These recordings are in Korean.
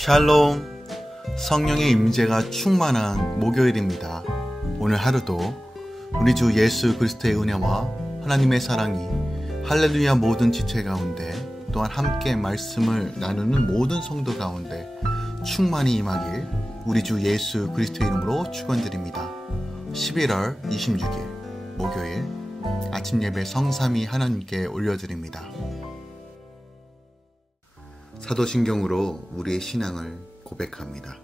샬롬, 성령의 임재가 충만한 목요일입니다. 오늘 하루도 우리 주 예수 그리스도의 은혜와 하나님의 사랑이 할렐루야 모든 지체 가운데 또한 함께 말씀을 나누는 모든 성도 가운데 충만히 임하길 우리 주 예수 그리스도의 이름으로 축원드립니다. 11월 26일 목요일 아침 예배 성삼위 하나님께 올려드립니다. 사도신경으로 우리의 신앙을 고백합니다.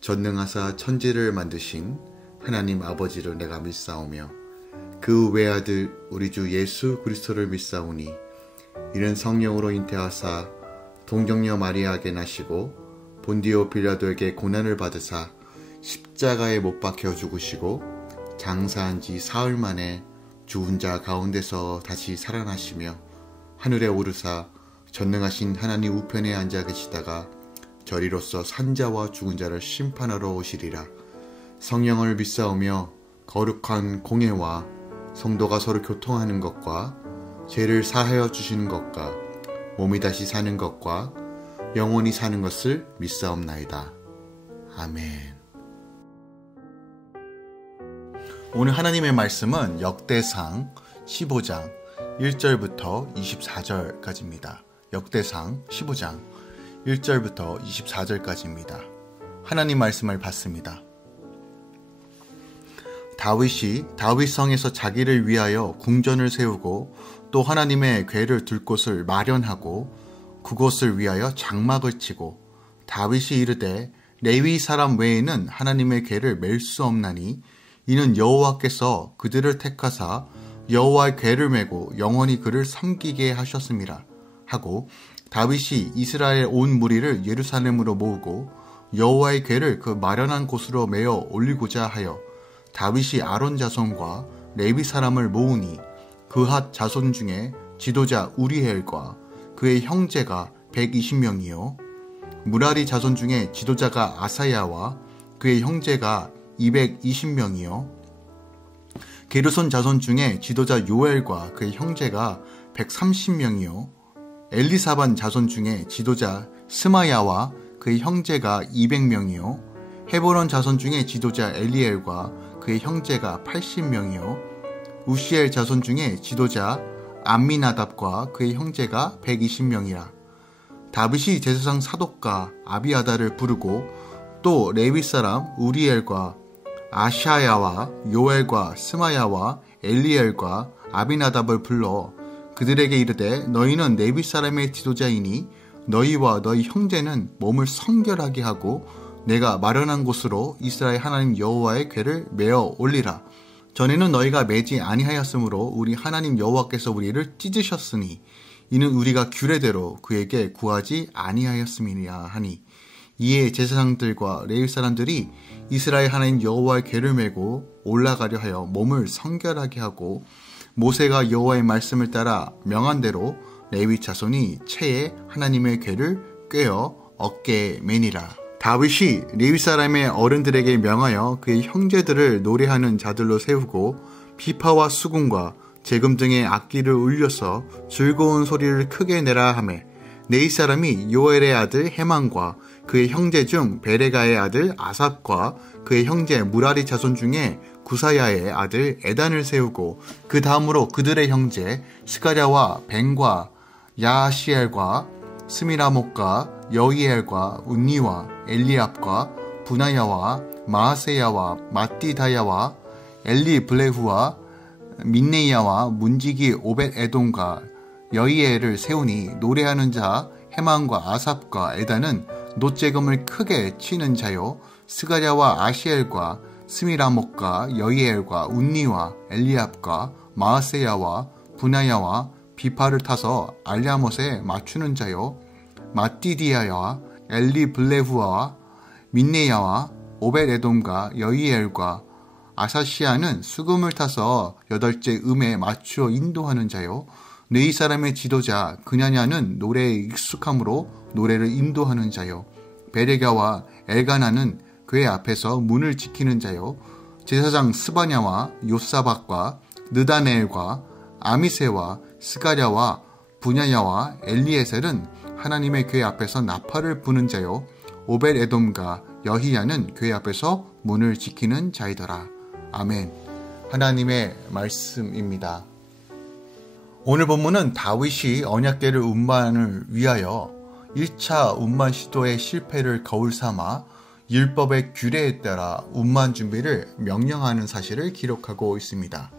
전능하사 천지를 만드신 하나님 아버지를 내가 믿사오며 그 외아들 우리 주 예수 그리스도를 믿사오니 이는 성령으로 잉태하사 동정녀 마리아에게 나시고 본디오 빌라도에게 고난을 받으사 십자가에 못 박혀 죽으시고 장사한 지 사흘 만에 죽은 자 가운데서 다시 살아나시며 하늘에 오르사 전능하신 하나님 우편에 앉아 계시다가 저리로서 산자와 죽은 자를 심판하러 오시리라. 성령을 믿사오며 거룩한 공예와 성도가 서로 교통하는 것과 죄를 사하여 주시는 것과 몸이 다시 사는 것과 영원히 사는 것을 믿사옵나이다. 아멘. 오늘 하나님의 말씀은 역대상 15장 1절부터 24절까지입니다. 역대상 15장 1절부터 24절까지입니다. 하나님 말씀을 받습니다. 다윗이 다윗성에서 자기를 위하여 궁전을 세우고 또 하나님의 궤를 둘 곳을 마련하고 그곳을 위하여 장막을 치고 다윗이 이르되 레위 사람 외에는 하나님의 궤를 맬 수 없나니 이는 여호와께서 그들을 택하사 여호와의 궤를 메고 영원히 그를 섬기게 하셨음이라 하고 다윗이 이스라엘 온 무리를 예루살렘으로 모으고 여호와의 궤를 그 마련한 곳으로 메어 올리고자 하여 다윗이 아론 자손과 레위 사람을 모으니 그핫 자손 중에 지도자 우리엘과 그의 형제가 120명이요 무라리 자손 중에 지도자가 아사야와 그의 형제가 220명이요 게르손 자손 중에 지도자 요엘과 그의 형제가 130명이요 엘리사반 자손 중에 지도자 스마야와 그의 형제가 200명이요 헤브론 자손 중에 지도자 엘리엘과 그의 형제가 80명이요 우시엘 자손 중에 지도자 암미나답과 그의 형제가 120명이라. 다윗이 제사장 사독과 아비아다를 부르고 또 레위 사람 우리엘과 아샤야와 요엘과 스마야와 엘리엘과 아비나답을 불러 그들에게 이르되 너희는 레위 사람의 지도자이니 너희와 너희 형제는 몸을 성결하게 하고 내가 마련한 곳으로 이스라엘 하나님 여호와의 궤를 메어 올리라. 전에는 너희가 매지 아니하였으므로 우리 하나님 여호와께서 우리를 찢으셨으니 이는 우리가 규례대로 그에게 구하지 아니하였음이니라 하니 이에 제사장들과 레위 사람들이 이스라엘 하나님 여호와의 궤를 메고 올라가려 하여 몸을 성결하게 하고 모세가 여호와의 말씀을 따라 명한 대로 레위 자손이 채에 하나님의 궤를 꿰어 어깨에 매니라. 다윗이 레위 사람의 어른들에게 명하여 그의 형제들을 노래하는 자들로 세우고 비파와 수금과 재금 등의 악기를 울려서 즐거운 소리를 크게 내라 하매 네이 사람이 요엘의 아들 헤만과 그의 형제 중 베레가의 아들 아삽과 그의 형제 무라리 자손 중에 구사야의 아들 에단을 세우고 그 다음으로 그들의 형제 스가랴와 벤과 야시엘과 스미라목과 여이엘과 운니와 엘리압과 부나야와 마아세야와 마띠다야와 엘리블레후와 민네야와 문지기 오벳에돔과 여이엘을 세우니 노래하는 자 헤만과 아삽과 에단은 놋재금을 크게 치는 자요 스가랴와 아시엘과 스미라목과 여이엘과 운니와 엘리압과 마아세야와 부나야와 비파를 타서 알랴못에 맞추는 자요 마띠디야와 엘리블레후와 민네야와 오벳에돔과 여이엘과 아사시아는 수금을 타서 8째 음에 맞추어 인도하는 자요 네이 사람의 지도자 그냐냐는 노래에 익숙함으로 노래를 인도하는 자요 베레가와 엘가나는 그의 앞에서 문을 지키는 자요 제사장 스바냐와 요사박과 느다넬과 아미세와 스가랴와 부냐야와 엘리에셀은 하나님의 궤 앞에서 나팔을 부는 자요 오벳 에돔과 여히야는 궤 앞에서 문을 지키는 자이더라. 아멘. 하나님의 말씀입니다. 오늘 본문은 다윗이 언약궤를 운반을 위하여 1차 운반 시도의 실패를 거울 삼아 율법의 규례에 따라 운반 준비를 명령하는 사실을 기록하고 있습니다.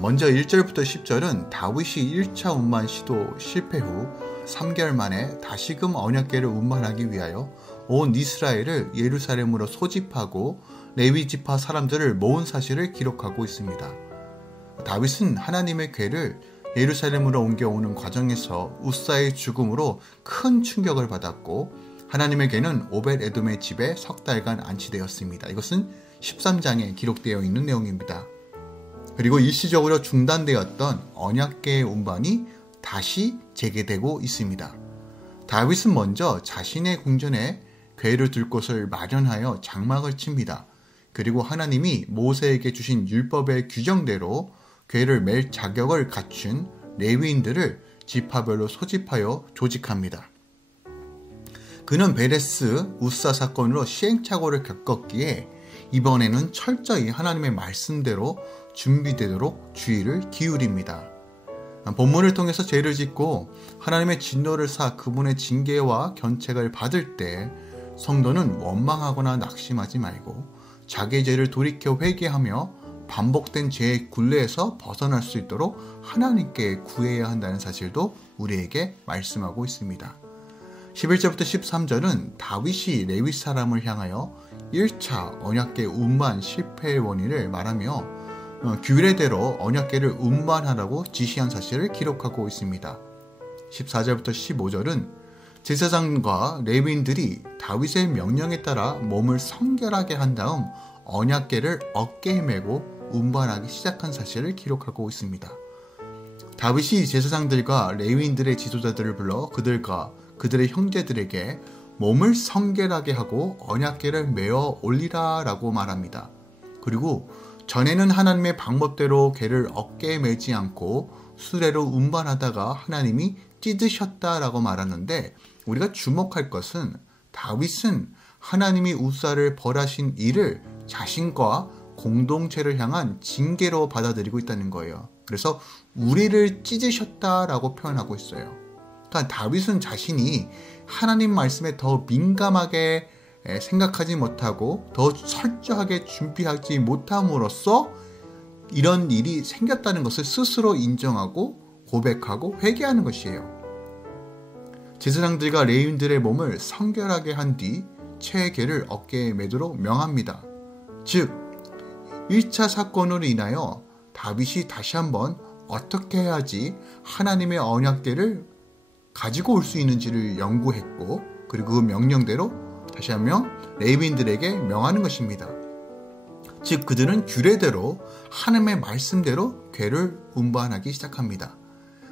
먼저 1절부터 10절은 다윗이 1차 운반 시도 실패 후 3개월 만에 다시금 언약궤를 운반하기 위하여 온 이스라엘을 예루살렘으로 소집하고 레위 지파 사람들을 모은 사실을 기록하고 있습니다. 다윗은 하나님의 궤를 예루살렘으로 옮겨오는 과정에서 우사의 죽음으로 큰 충격을 받았고 하나님의 궤는 오벳 에돔의 집에 석 달간 안치되었습니다. 이것은 13장에 기록되어 있는 내용입니다. 그리고 일시적으로 중단되었던 언약궤의 운반이 다시 재개되고 있습니다. 다윗은 먼저 자신의 궁전에 궤를 둘 곳을 마련하여 장막을 칩니다. 그리고 하나님이 모세에게 주신 율법의 규정대로 궤를 맬 자격을 갖춘 레위인들을 지파별로 소집하여 조직합니다. 그는 베레스 우사 사건으로 시행착오를 겪었기에 이번에는 철저히 하나님의 말씀대로 준비되도록 주의를 기울입니다. 본문을 통해서 죄를 짓고 하나님의 진노를 사 그분의 징계와 견책을 받을 때 성도는 원망하거나 낙심하지 말고 자기의 죄를 돌이켜 회개하며 반복된 죄의 굴레에서 벗어날 수 있도록 하나님께 구해야 한다는 사실도 우리에게 말씀하고 있습니다. 11절부터 13절은 다윗이 레위 사람을 향하여 1차 언약궤 운반 실패의 원인을 말하며 규례대로 언약궤를 운반하라고 지시한 사실을 기록하고 있습니다. 14절부터 15절은 제사장과 레위인들이 다윗의 명령에 따라 몸을 성결하게 한 다음 언약궤를 어깨에 메고 운반하기 시작한 사실을 기록하고 있습니다. 다윗이 제사장들과 레위인들의 지도자들을 불러 그들과 그들의 형제들에게 몸을 성결하게 하고 언약궤를 메어 올리라 라고 말합니다. 그리고 전에는 하나님의 방법대로 궤를 어깨에 메지 않고 수레로 운반하다가 하나님이 찢으셨다라고 말하는데 우리가 주목할 것은 다윗은 하나님이 우사를 벌하신 일을 자신과 공동체를 향한 징계로 받아들이고 있다는 거예요. 그래서 우리를 찢으셨다라고 표현하고 있어요. 그러니까 다윗은 자신이 하나님 말씀에 더 민감하게 생각하지 못하고 더 철저하게 준비하지 못함으로써 이런 일이 생겼다는 것을 스스로 인정하고 고백하고 회개하는 것이에요. 제사장들과 레위인들의 몸을 성결하게 한 뒤 채궤를 어깨에 메도록 명합니다. 즉 1차 사건으로 인하여 다윗이 다시 한번 어떻게 해야지 하나님의 언약궤를 가지고 올 수 있는지를 연구했고 그리고 그 명령대로 다시 한번 레위인들에게 명하는 것입니다. 즉 그들은 규례대로 하나님의 말씀대로 궤를 운반하기 시작합니다.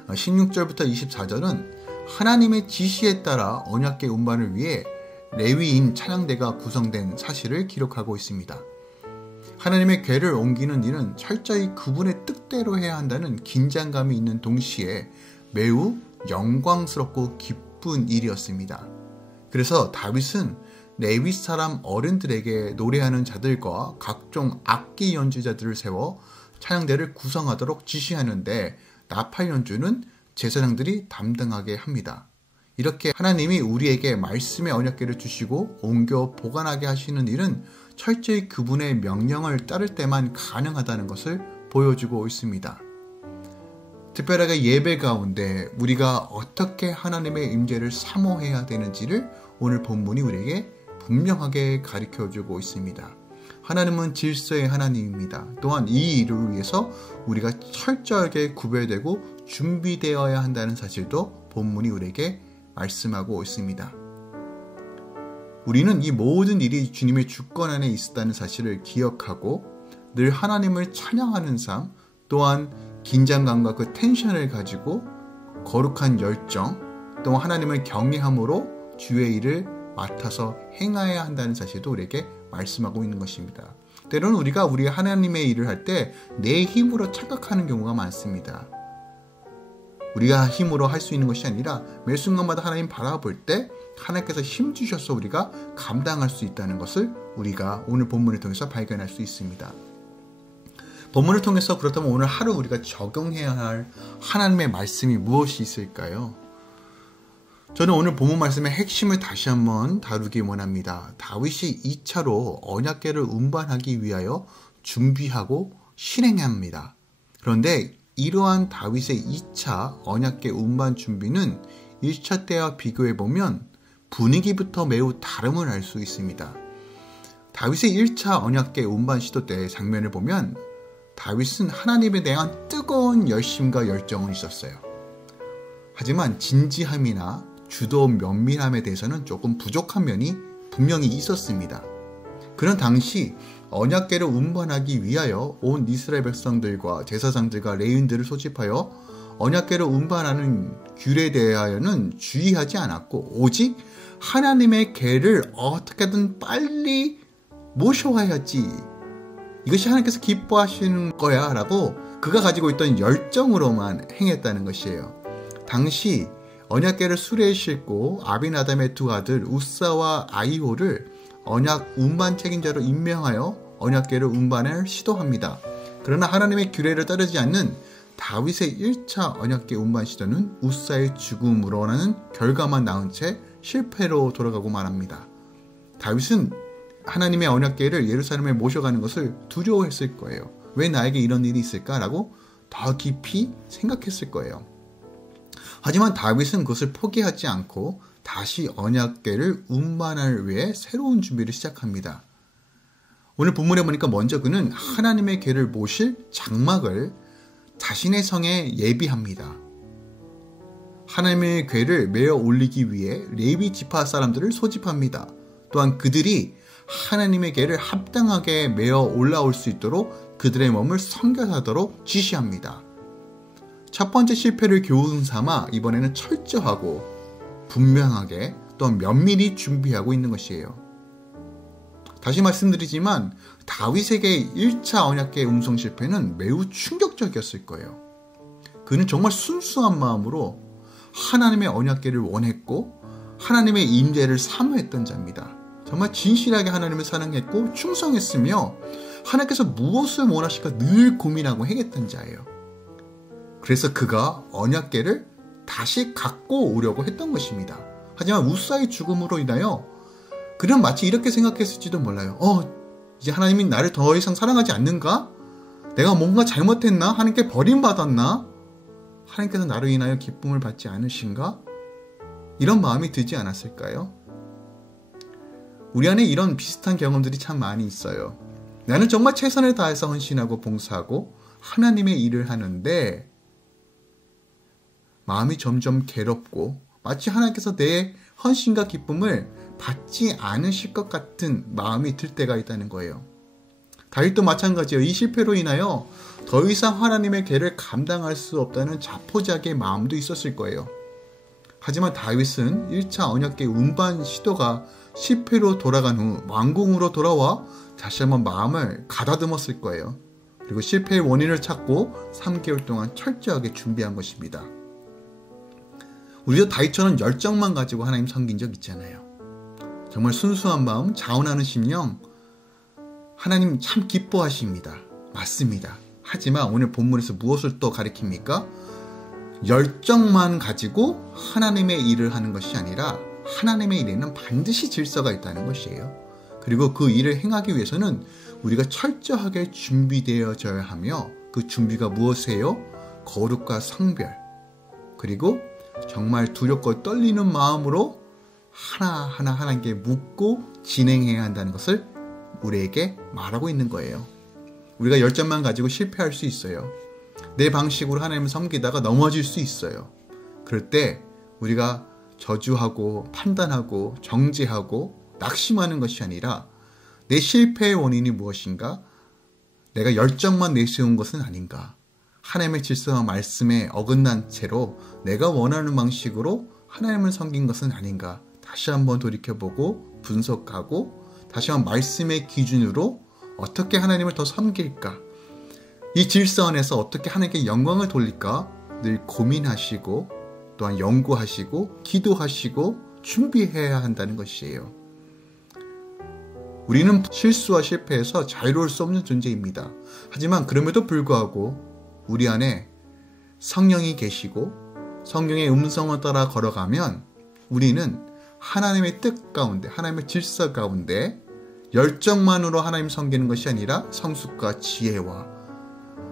16절부터 24절은 하나님의 지시에 따라 언약궤 운반을 위해 레위인 찬양대가 구성된 사실을 기록하고 있습니다. 하나님의 궤를 옮기는 일은 철저히 그분의 뜻대로 해야 한다는 긴장감이 있는 동시에 매우 영광스럽고 기쁜 일이었습니다. 그래서 다윗은 레위 사람 어른들에게 노래하는 자들과 각종 악기 연주자들을 세워 찬양대를 구성하도록 지시하는데 나팔 연주는 제사장들이 담당하게 합니다. 이렇게 하나님이 우리에게 말씀의 언약궤를 주시고 옮겨 보관하게 하시는 일은 철저히 그분의 명령을 따를 때만 가능하다는 것을 보여주고 있습니다. 특별하게 예배 가운데 우리가 어떻게 하나님의 임재를 사모해야 되는지를 오늘 본문이 우리에게 분명하게 가르쳐주고 있습니다. 하나님은 질서의 하나님입니다. 또한 이 일을 위해서 우리가 철저하게 구별되고 준비되어야 한다는 사실도 본문이 우리에게 말씀하고 있습니다. 우리는 이 모든 일이 주님의 주권 안에 있었다는 사실을 기억하고 늘 하나님을 찬양하는 삶, 또한 긴장감과 그 텐션을 가지고 거룩한 열정, 또 하나님을 경외함으로 주의 일을 맡아서 행해야 한다는 사실도 우리에게 말씀하고 있는 것입니다. 때로는 우리가 우리 하나님의 일을 할 때 내 힘으로 착각하는 경우가 많습니다. 우리가 힘으로 할 수 있는 것이 아니라 매 순간마다 하나님 바라볼 때 하나님께서 힘 주셔서 우리가 감당할 수 있다는 것을 우리가 오늘 본문을 통해서 발견할 수 있습니다. 본문을 통해서 그렇다면 오늘 하루 우리가 적용해야 할 하나님의 말씀이 무엇이 있을까요? 저는 오늘 본문 말씀의 핵심을 다시 한번 다루기 원합니다. 다윗이 2차로 언약궤를 운반하기 위하여 준비하고 실행해야 합니다. 그런데 이러한 다윗의 2차 언약궤 운반 준비는 1차 때와 비교해보면 분위기부터 매우 다름을 알 수 있습니다. 다윗의 1차 언약궤 운반 시도 때의 장면을 보면 다윗은 하나님에 대한 뜨거운 열심과 열정은 있었어요. 하지만 진지함이나 주도 면밀함에 대해서는 조금 부족한 면이 분명히 있었습니다. 그런 당시 언약궤를 운반하기 위하여 온 이스라엘 백성들과 제사장들과 레위인들을 소집하여 언약궤를 운반하는 규례에 대하여는 주의하지 않았고 오직 하나님의 궤를 어떻게든 빨리 모셔와야지, 이것이 하나님께서 기뻐하시는 거야 라고 그가 가지고 있던 열정으로만 행했다는 것이에요. 당시 언약궤를 수레에 싣고 아비나답의 두 아들 우사와 아이호를 언약 운반 책임자로 임명하여 언약궤를 운반을 시도합니다. 그러나 하나님의 규례를 따르지 않는 다윗의 1차 언약궤 운반 시도는 우사의 죽음으로라는 결과만 낳은 채 실패로 돌아가고 말합니다. 다윗은 하나님의 언약궤를 예루살렘에 모셔가는 것을 두려워했을 거예요. 왜 나에게 이런 일이 있을까라고 더 깊이 생각했을 거예요. 하지만 다윗은 그것을 포기하지 않고 다시 언약궤를 운반을 위해 새로운 준비를 시작합니다. 오늘 본문에 보니까 먼저 그는 하나님의 궤를 모실 장막을 자신의 성에 예비합니다. 하나님의 궤를 메어 올리기 위해 레위 지파 사람들을 소집합니다. 또한 그들이 하나님의 궤를 합당하게 메어 올라올 수 있도록 그들의 몸을 성결하도록 지시합니다. 첫 번째 실패를 교훈 삼아 이번에는 철저하고 분명하게 또한 면밀히 준비하고 있는 것이에요. 다시 말씀드리지만 다윗에게 1차 언약궤 운송 실패는 매우 충격적이었을 거예요. 그는 정말 순수한 마음으로 하나님의 언약궤를 원했고 하나님의 임재를 사모했던 자입니다. 정말 진실하게 하나님을 사랑했고 충성했으며 하나님께서 무엇을 원하실까 늘 고민하고 행했던 자예요. 그래서 그가 언약궤를 다시 갖고 오려고 했던 것입니다. 하지만 우사의 죽음으로 인하여 그는 마치 이렇게 생각했을지도 몰라요. 이제 하나님이 나를 더 이상 사랑하지 않는가? 내가 뭔가 잘못했나? 하나님께 버림받았나? 하나님께서 나로 인하여 기쁨을 받지 않으신가? 이런 마음이 들지 않았을까요? 우리 안에 이런 비슷한 경험들이 참 많이 있어요. 나는 정말 최선을 다해서 헌신하고 봉사하고 하나님의 일을 하는데 마음이 점점 괴롭고 마치 하나님께서 내 헌신과 기쁨을 받지 않으실 것 같은 마음이 들 때가 있다는 거예요. 다윗도 마찬가지예요. 이 실패로 인하여 더 이상 하나님의 궤를 감당할 수 없다는 자포자기의 마음도 있었을 거예요. 하지만 다윗은 1차 언약궤 운반 시도가 실패로 돌아간 후 왕궁으로 돌아와 다시 한번 마음을 가다듬었을 거예요. 그리고 실패의 원인을 찾고 3개월 동안 철저하게 준비한 것입니다. 우리도 다윗처럼 열정만 가지고 하나님 섬긴 적 있잖아요. 정말 순수한 마음, 자원하는 심령, 하나님 참 기뻐하십니다. 맞습니다. 하지만 오늘 본문에서 무엇을 또 가리킵니까? 열정만 가지고 하나님의 일을 하는 것이 아니라 하나님의 일에는 반드시 질서가 있다는 것이에요. 그리고 그 일을 행하기 위해서는 우리가 철저하게 준비되어져야 하며 그 준비가 무엇이에요? 거룩과 성별, 그리고 정말 두렵고 떨리는 마음으로 하나하나 하나님께 묻고 진행해야 한다는 것을 우리에게 말하고 있는 거예요. 우리가 열정만 가지고 실패할 수 있어요. 내 방식으로 하나님을 섬기다가 넘어질 수 있어요. 그럴 때 우리가 저주하고 판단하고 정죄하고 낙심하는 것이 아니라 내 실패의 원인이 무엇인가? 내가 열정만 내세운 것은 아닌가? 하나님의 질서와 말씀에 어긋난 채로 내가 원하는 방식으로 하나님을 섬긴 것은 아닌가? 다시 한번 돌이켜보고 분석하고 다시 한번 말씀의 기준으로 어떻게 하나님을 더 섬길까? 이 질서 안에서 어떻게 하나님께 영광을 돌릴까? 늘 고민하시고 또한 연구하시고 기도하시고 준비해야 한다는 것이에요. 우리는 실수와 실패에서 자유로울 수 없는 존재입니다. 하지만 그럼에도 불구하고 우리 안에 성령이 계시고 성령의 음성을 따라 걸어가면 우리는 하나님의 뜻 가운데, 하나님의 질서 가운데 열정만으로 하나님 섬기는 것이 아니라 성숙과 지혜와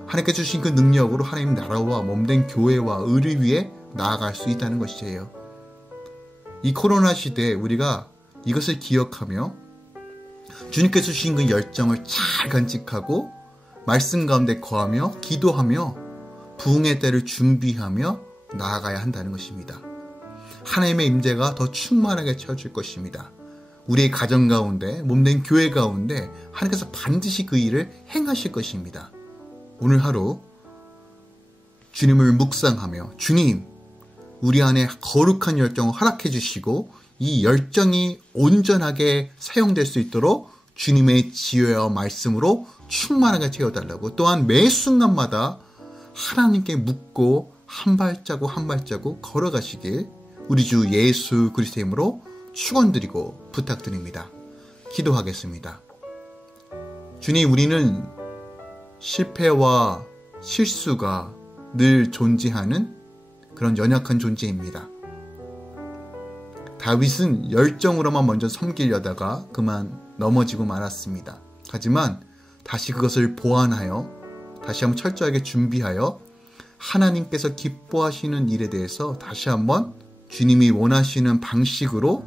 하나님께 주신 그 능력으로 하나님 나라와 몸된 교회와 의를 위해 나아갈 수 있다는 것이에요. 이 코로나 시대에 우리가 이것을 기억하며 주님께서 주신 그 열정을 잘 간직하고 말씀 가운데 거하며 기도하며 부흥의 때를 준비하며 나아가야 한다는 것입니다. 하나님의 임재가 더 충만하게 채워질 것입니다. 우리의 가정 가운데 몸된 교회 가운데 하나님께서 반드시 그 일을 행하실 것입니다. 오늘 하루 주님을 묵상하며 주님, 우리 안에 거룩한 열정을 허락해 주시고 이 열정이 온전하게 사용될 수 있도록 주님의 지혜와 말씀으로 충만하게 채워달라고, 또한 매 순간마다 하나님께 묻고 한 발자국 한 발자국 걸어가시길 우리 주 예수 그리스도의 이름으로 축원드리고 부탁드립니다. 기도하겠습니다. 주님, 우리는 실패와 실수가 늘 존재하는 그런 연약한 존재입니다. 다윗은 열정으로만 먼저 섬기려다가 그만 넘어지고 말았습니다. 하지만 다시 그것을 보완하여 다시 한번 철저하게 준비하여 하나님께서 기뻐하시는 일에 대해서 다시 한번 주님이 원하시는 방식으로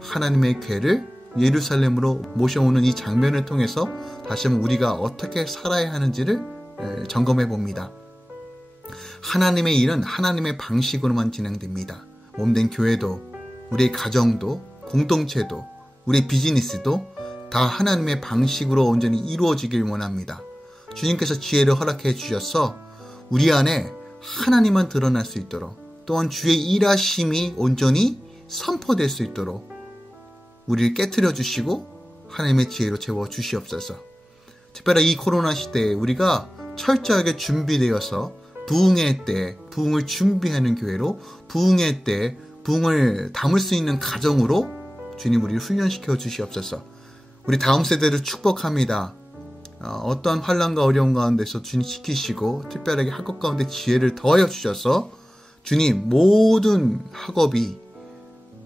하나님의 궤를 예루살렘으로 모셔오는 이 장면을 통해서 다시 한번 우리가 어떻게 살아야 하는지를 점검해 봅니다. 하나님의 일은 하나님의 방식으로만 진행됩니다. 몸된 교회도, 우리의 가정도, 공동체도, 우리의 비즈니스도 다 하나님의 방식으로 온전히 이루어지길 원합니다. 주님께서 지혜를 허락해 주셔서 우리 안에 하나님만 드러날 수 있도록, 또한 주의 일하심이 온전히 선포될 수 있도록 우리를 깨트려 주시고 하나님의 지혜로 채워 주시옵소서. 특별히 이 코로나 시대에 우리가 철저하게 준비되어서 부흥의 때 부흥을 준비하는 교회로, 부흥의 때 부흥을 담을 수 있는 가정으로 주님 우리를 훈련시켜 주시옵소서. 우리 다음 세대를 축복합니다. 어떠한 환난과 어려움 가운데서 주님 지키시고 특별하게 학업 가운데 지혜를 더하여 주셔서 주님 모든 학업이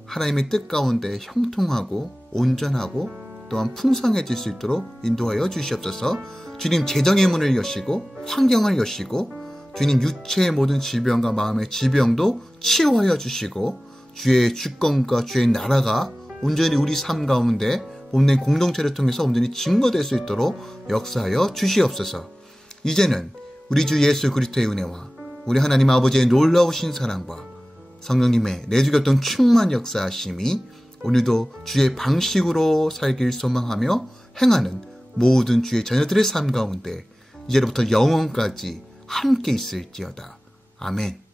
하나님의 뜻 가운데 형통하고 온전하고 또한 풍성해질 수 있도록 인도하여 주시옵소서. 주님 재정의 문을 여시고 환경을 여시고 주님 육체의 모든 질병과 마음의 질병도 치유하여 주시고 주의 주권과 주의 나라가 온전히 우리 삶 가운데 몸된 공동체를 통해서 온전히 증거될 수 있도록 역사하여 주시옵소서. 이제는 우리 주 예수 그리스도의 은혜와 우리 하나님 아버지의 놀라우신 사랑과 성령님의 내주교통 충만 역사하심이 오늘도 주의 방식으로 살길 소망하며 행하는 모든 주의 자녀들의 삶 가운데 이제로부터 영원까지 함께 있을지어다. 아멘.